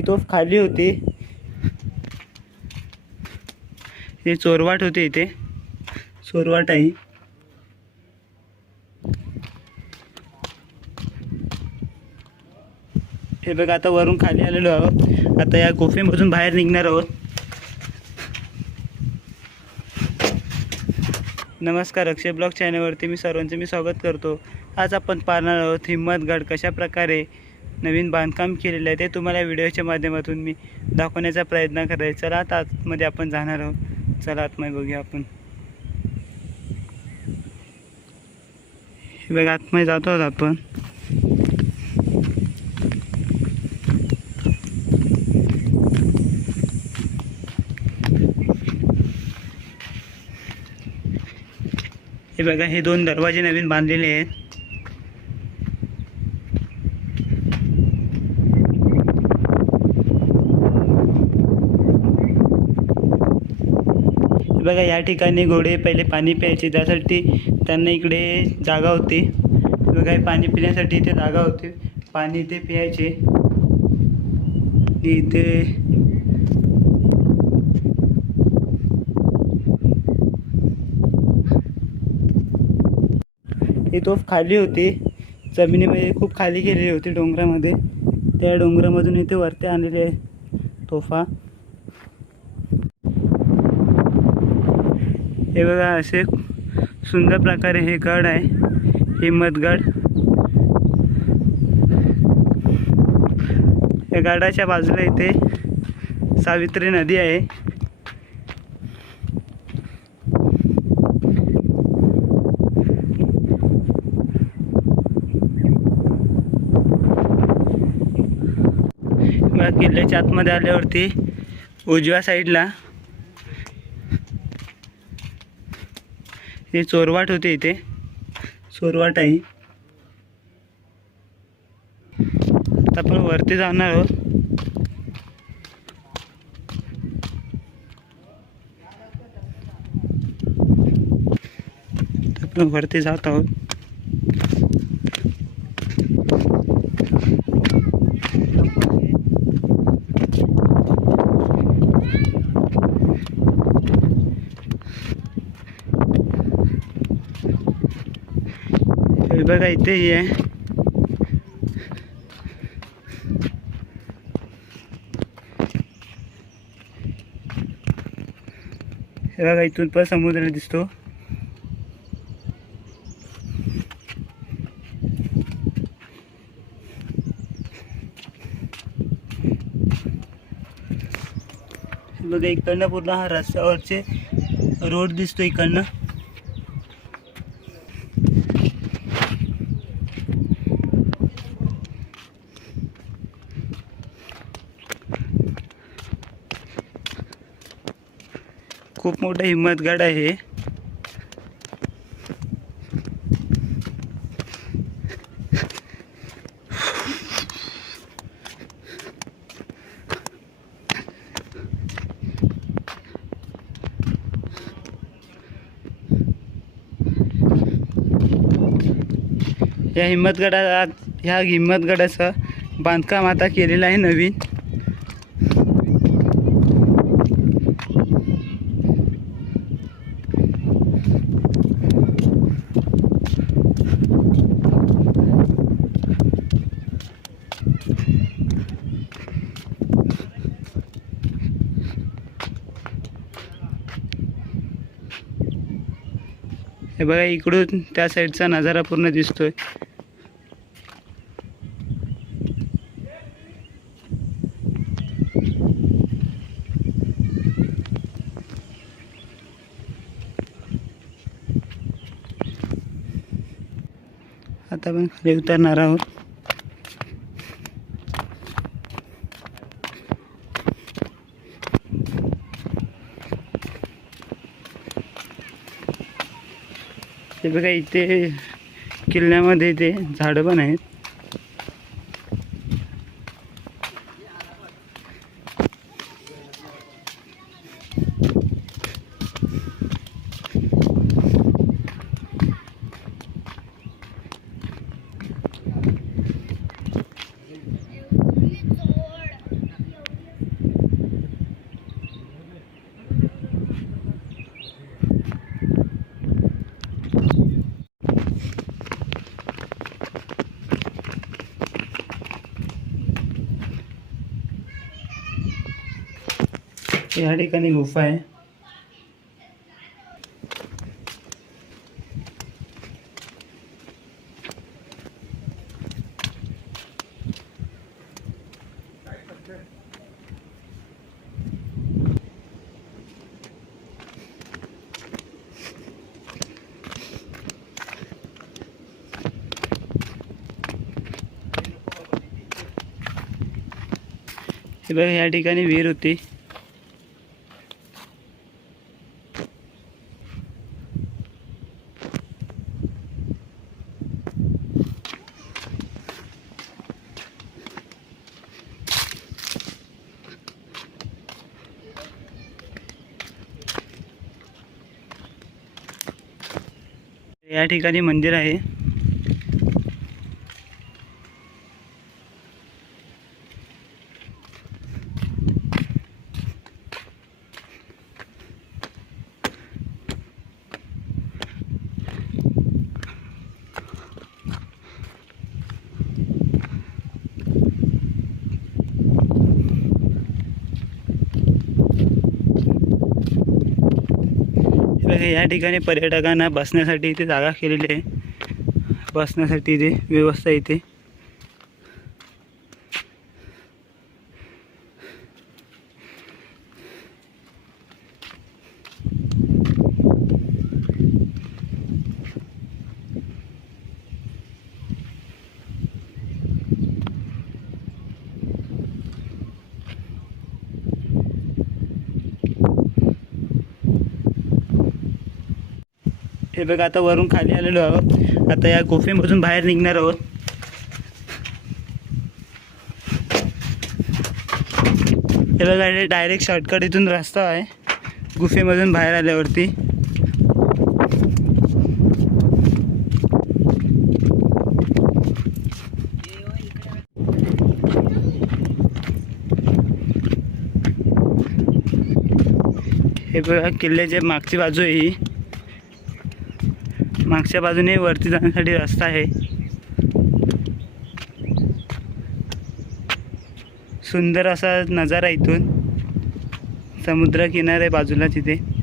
ही तोफ खाली होती. हे चोरवाट होते इथे. चोरवाट आहे हे. बघा आता वरून खाली आलेलो आहोत. आता या गुफेमधून बाहेर निघणार आहोत. नमस्कार अक्षय ब्लॉग चॅनलवरती मी सर्वांचे मी स्वागत करतो. आज आपण पाहणार आहोत हिंमतगड कशा प्रकारे नवीन बांधकाम केलेलं आहे ते तुम्हाला व्हिडिओच्या माध्यमातून मी दाखवण्याचा प्रयत्न करायचा चला आता आतमध्ये आपण जाणार आहोत. चला आतमध्ये बघूया आपण. हे बघा आतमध्ये जातो आहोत आपण. हे बघा हे दोन दरवाजे नवीन बांधलेले आहेत. बघा या ठिकाणी घोडे पहिले पाणी प्यायचे. त्यासाठी त्यांना इकडे जागा होती. बघा पाणी पिण्यासाठी इथे जागा होती. पाणी इथे प्यायचे. इथे ही तोफ खाली होती. जमिनीमध्ये खूप खाली गेलेली होती डोंगरामध्ये. त्या डोंगरामधून इथे वरती आणलेले आहे तोफा. हे बघा असे सुंदर प्रकारे हे गड आहे. हिम्मतगड या गडाच्या बाजूला इथे सावित्री नदी आहे. किल्ल्याच्या आतमध्ये आल्यावरती उजव्या साईडला हे चोरवाट होते इथे. चोरवाट आहे आता आपण वरती जाणार आहोत. आपण वरती जात आहोत. हे बघा इथे ही आहे. हे बघा इथून पण समुद्र दिसतो. बघा इकडनं पूर्ण हा रस्त्यावरचे रोड दिसतो इकडनं. खूप मोठा हिम्मतगड आहे. या हिम्मतगडा ह्या हिम्मतगडाचं बांधकाम आता केलेलं आहे नवीन. हे बघा इकडून त्या साईडचा नजारा पूर्ण दिसतोय. आता आपण खाली उतरणार आहोत. हे बघा इथे किल्ल्यामध्ये इथे झाडं पण आहेत. या ठिकाणी गुफा आहे. हे बघा या ठिकाणी विहीर होती. या ठिकाणी मंदिर आहे. या ठिकाणी पर्यटकांना बसण्यासाठी इथे जागा केलेली आहे. बसण्यासाठी इथे व्यवस्था इथे हे बघा आता वरून खाली आलेलो आहोत. आता या गुफेमधून बाहेर निघणार आहोत. हे बघा डायरेक्ट शॉर्टकट इथून रस्ता आहे. गुफेमधून बाहेर आल्यावरती. हे बघा किल्ल्याच्या मागची बाजू आहे ही. मागच्या बाजूने वरती जाण्यासाठी रस्ता आहे. सुंदर असा नजारा इथून. समुद्र किनारे बाजूला तिथे.